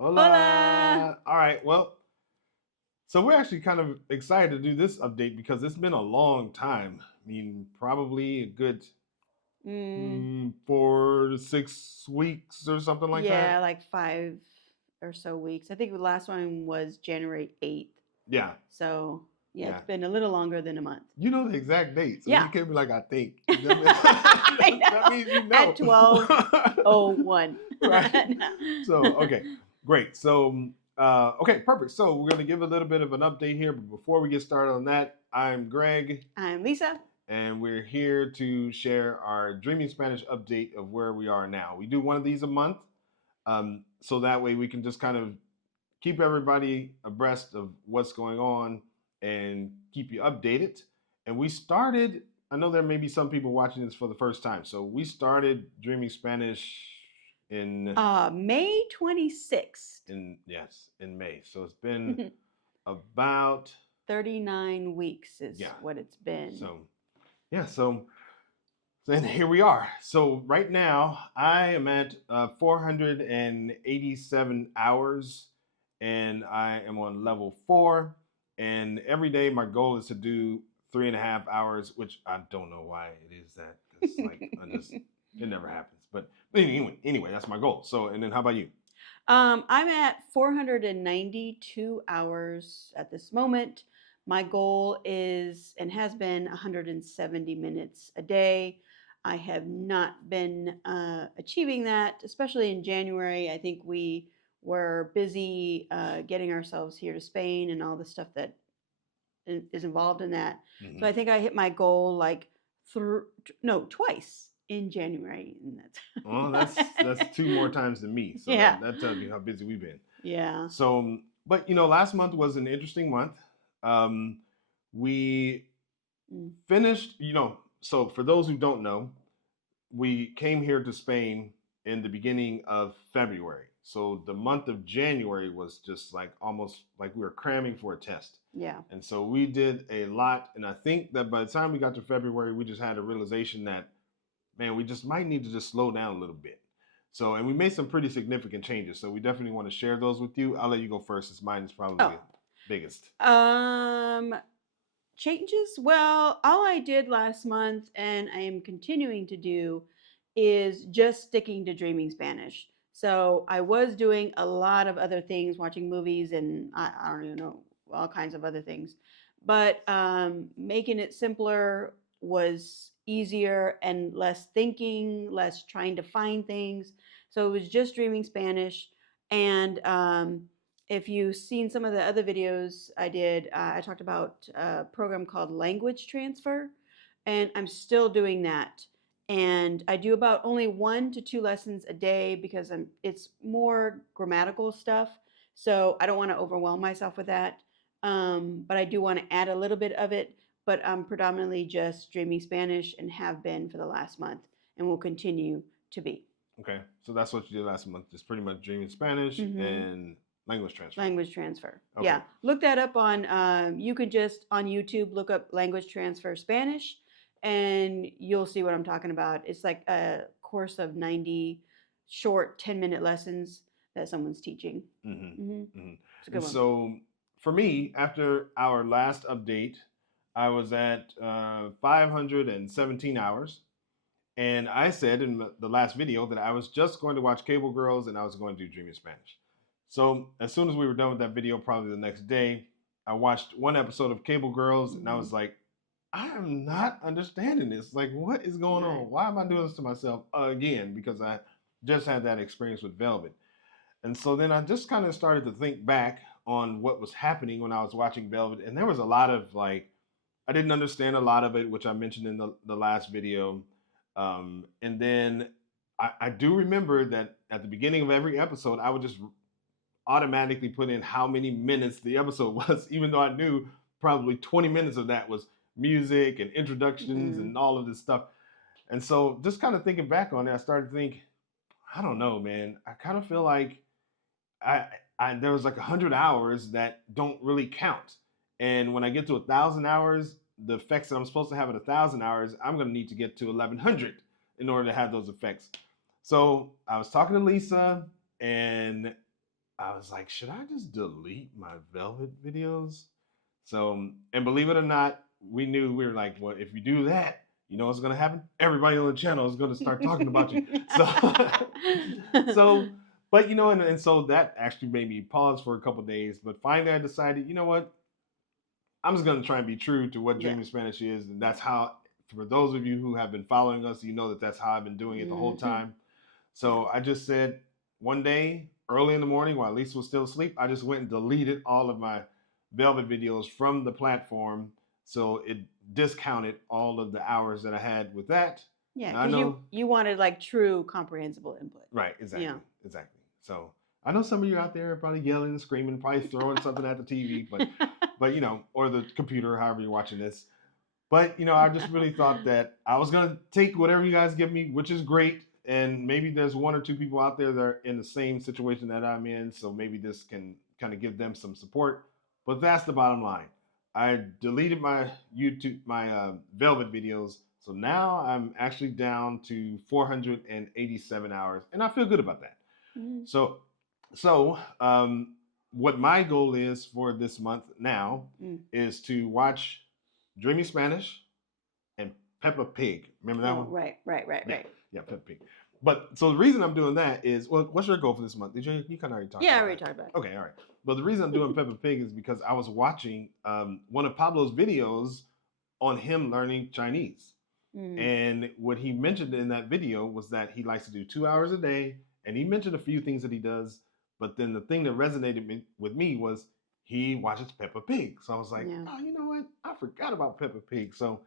Hola. Hola. All right. Well, so we're actually kind of excited to do this update because it's been a long time. I mean, probably a good Mm, 4 to 6 weeks or something like yeah, that. like 5 or so weeks. I think the last one was January 8th. Yeah. So, yeah, Yeah. it's been a little longer than a month. You know the exact date, so Yeah. you can't be like, I think. I That know. means you At know. 12:01. Right. So, okay, great. So, okay, perfect. So, we're going to give a little bit of an update here, but before we get started on that, I'm Greg, I'm Lisa. and we're here to share our Dreaming Spanish update of where we are now. We do one of these a month, so that way we can just kind of keep everybody abreast of what's going on and keep you updated. And we started, I know there may be some people watching this for the first time, so we started Dreaming Spanish in May 26th. in May. So it's been about 39 weeks is yeah. what it's been. So yeah, so then here we are. So right now I am at 487 hours, and I am on level 4. And every day my goal is to do 3.5 hours, which I don't know why it is that. Because like it never happens. But anyway, that's my goal. So and then how about you? I'm at 492 hours at this moment. My goal is and has been 170 minutes a day. I have not been achieving that, especially in January. I think we were busy getting ourselves here to Spain and all the stuff that is involved in that. So I think I hit my goal like twice in January, and Well, that's that's two more times than me. So yeah, that tells you how busy we've been. yeah. So, but last month was an interesting month. Um, we Mm. finished, so for those who don't know, we came here to Spain in the beginning of February. So the month of January was just like almost like we were cramming for a test. Yeah. And so we did a lot. And I think that by the time we got to February, we just had a realization that, man, we just might need to just slow down a little bit. So, and we made some pretty significant changes. So we definitely want to share those with you. I'll let you go first, since mine is probably the biggest. Um, changes. Well, all I did last month, and I am continuing to do, is just sticking to dreaming Spanish. So I was doing a lot of other things, watching movies, and I don't even know all kinds of other things. But making it simpler was easier and less thinking, less trying to find things. So it was just dreaming Spanish, and if you've seen some of the other videos I did, I talked about a program called Language Transfer, and I'm still doing that. And I do about only 1 to 2 lessons a day because it's more grammatical stuff. So I don't want to overwhelm myself with that. But I do want to add a little bit of it. But I'm predominantly just streaming Spanish and have been for the last month and will continue to be. Okay. So that's what you did last month. Just pretty much dreaming Spanish and language transfer. Language transfer. Okay. Yeah. Look that up on, you could just on YouTube look up language transfer Spanish and you'll see what I'm talking about. It's like a course of 90 short 10-minute lessons that someone's teaching. It's a good And one. so for me, after our last update, I was at 517 hours. And I said in the last video that I was just going to watch Cable Girls and I was going to do Dreaming Spanish. So as soon as we were done with that video, probably the next day, I watched one episode of Cable Girls and I was like, I am not understanding this. Like, what is going on? Why am I doing this to myself again? Because I just had that experience with Velvet. And so then I just kind of started to think back on what was happening when I was watching Velvet. And there was a lot of like, I didn't understand a lot of it, which I mentioned in the last video. And then I do remember that at the beginning of every episode, I would just automatically put in how many minutes the episode was, even though I knew probably 20 minutes of that was music and introductions and all of this stuff. And so just kind of thinking back on it, I started to think, I don't know, man. I kind of feel like I, there was like 100 hours that don't really count. And when I get to 1,000 hours, the effects that I'm supposed to have at 1,000 hours, I'm going to need to get to 1,100 in order to have those effects. So I was talking to Lisa, and I was like, should I just delete my Velvet videos? So, and believe it or not, we were like, well, if you do that, you know what's going to happen? Everybody on the channel is going to start talking about you. So, so, but and so that actually made me pause for a couple of days. But finally, I decided, you know what? I'm just going to try and be true to what Yeah. Dreaming Spanish is, and that's how. For those of you who have been following us, you know that that's how I've been doing it the whole time. So I just said one day, early in the morning, while Lisa was still asleep, I just went and deleted all of my Velvet videos from the platform. So it discounted all of the hours that I had with that. Yeah, And I because know, you wanted like true comprehensible input. right, exactly, Yeah. exactly. So I know some of you out there are probably yelling and screaming, probably throwing something at the TV, but or the computer, however you're watching this. But I just really thought that I was gonna take whatever you guys give me, which is great. And maybe there's one or two people out there that are in the same situation that I'm in, so maybe this can kind of give them some support. But that's the bottom line. I deleted my Velvet videos, so now I'm actually down to 487 hours, and I feel good about that. Mm. So, so what my goal is for this month now is to watch Dreamy Spanish and Peppa Pig. Remember that Oh, one? right. Yeah, Peppa Pig. But so the reason I'm doing that is, well, what's your goal for this month? Did you kind of already talked Yeah, I about already that? talked about it. Okay, all right. But the reason I'm doing Peppa Pig is because I was watching one of Pablo's videos on him learning Chinese. And what he mentioned in that video was that he likes to do 2 hours a day. And he mentioned a few things that he does. But then the thing that resonated with me was he watches Peppa Pig. So I was like, Yeah. oh, you know what? I forgot about Peppa Pig. So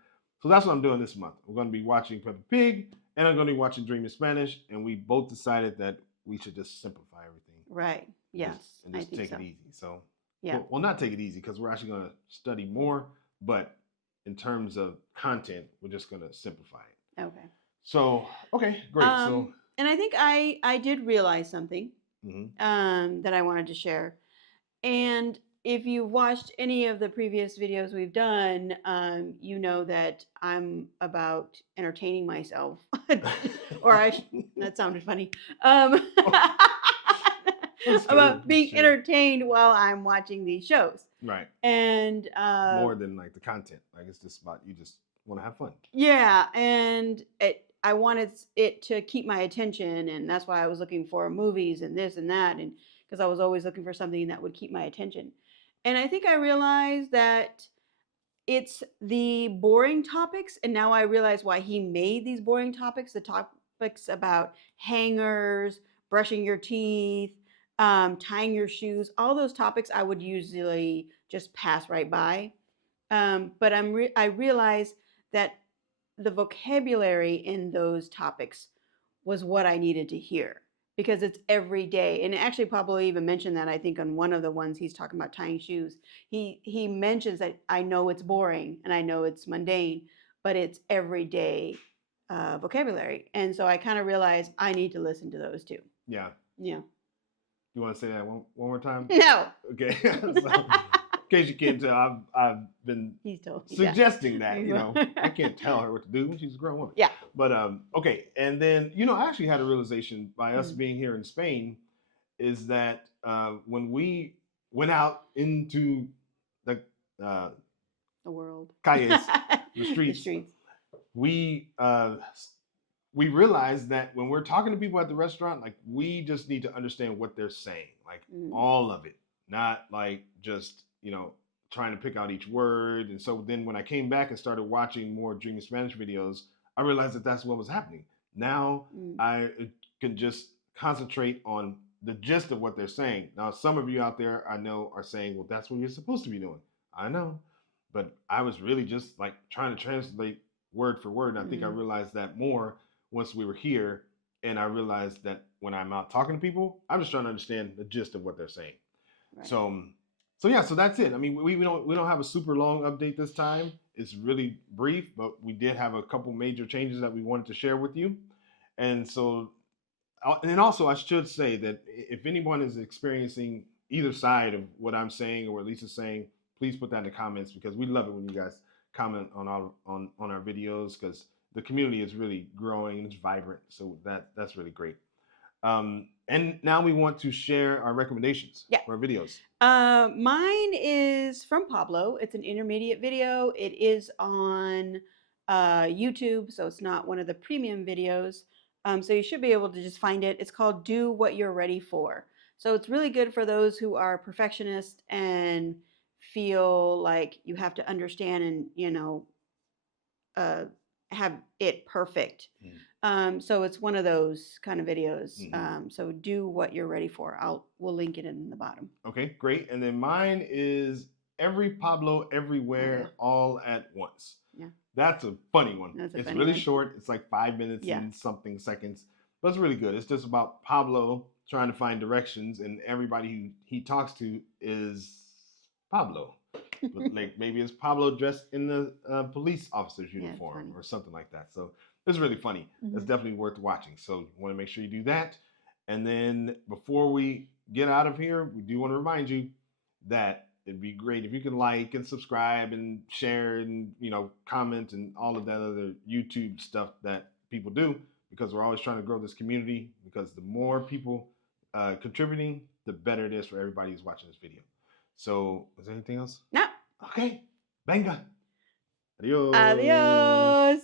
that's what I'm doing this month. We're going to be watching Peppa Pig and I'm going to be watching Dream in Spanish. And we both decided that we should just simplify everything. Right. Yes. And just I think take so. it easy. So, yeah. Well, not take it easy because we're actually going to study more. But in terms of content, we're just going to simplify it. Okay. So, okay, great. And I think I did realize something that I wanted to share. And if you've watched any of the previous videos we've done, you know that I'm about entertaining myself. Or that sounded funny. About being entertained while I'm watching these shows. Right. And more than like the content. Like it's just about you just want to have fun. Yeah, and I wanted it to keep my attention, and that's why I was looking for movies and this and that, and because I was always looking for something that would keep my attention. And I think I realized that it's the boring topics, and now I realize why he made these boring topics. The topics about hangers, brushing your teeth, tying your shoes, all those topics I would usually just pass right by. But I realize that the vocabulary in those topics was what I needed to hear because it's every day. And actually, Pablo even mentioned that I think on one of the ones he's talking about tying shoes. He mentions that I know it's boring and I know it's mundane, but it's everyday vocabulary. And so I kind of realized I need to listen to those too. Yeah. Yeah. You want to say that one more time? No. Okay. So, in case you can't tell, I've been suggesting that, I can't tell her what to do. She's a grown woman. Yeah. But okay. And then, I actually had a realization by us being here in Spain is that when we went out into the world, calles, the streets, we realized that when we're talking to people at the restaurant, like we just need to understand what they're saying, like all of it, not like just trying to pick out each word. And so then when I came back and started watching more Dreaming Spanish videos, I realized that that's what was happening. Now I can just concentrate on the gist of what they're saying. Now, some of you out there I know are saying, well, that's what you're supposed to be doing. I know, but I was really just like trying to translate word for word. And I think I realized that more once we were here, and I realized that when I'm out talking to people, I'm just trying to understand the gist of what they're saying. Right. So yeah, so that's it. I mean, we don't have a super long update this time. It's really brief, but we did have a couple major changes that we wanted to share with you. And so, and also I should say that if anyone is experiencing either side of what I'm saying or what Lisa's saying, please put that in the comments because we love it when you guys comment on our videos because the community is really growing and it's vibrant. So that's really great. And now we want to share our recommendations Yeah. for our videos. Mine is from Pablo. It's an intermediate video. It is on YouTube, so it's not one of the premium videos. So you should be able to just find it. It's called Do What You're Ready For. So it's really good for those who are perfectionists and feel like you have to understand and, uh, have it perfect. So it's one of those kind of videos. So do what you're ready for. We'll link it in the bottom. Okay, great. And then mine is Every Pablo Everywhere All at Once. Yeah. That's a funny one. That's a It's funny really one. short. It's like 5 minutes and something seconds, but it's really good. It's just about Pablo trying to find directions, and everybody who he talks to is Pablo. Like maybe it's Pablo dressed in the police officer's uniform or something like that. So it's really funny. It's definitely worth watching. So you want to make sure you do that. And then before we get out of here, we do want to remind you that it'd be great if you can like and subscribe and share and comment and all of that other YouTube stuff that people do, because we're always trying to grow this community, because the more people contributing, the better it is for everybody who's watching this video. So is there anything else? No. Okay. Venga. Adios. Adios.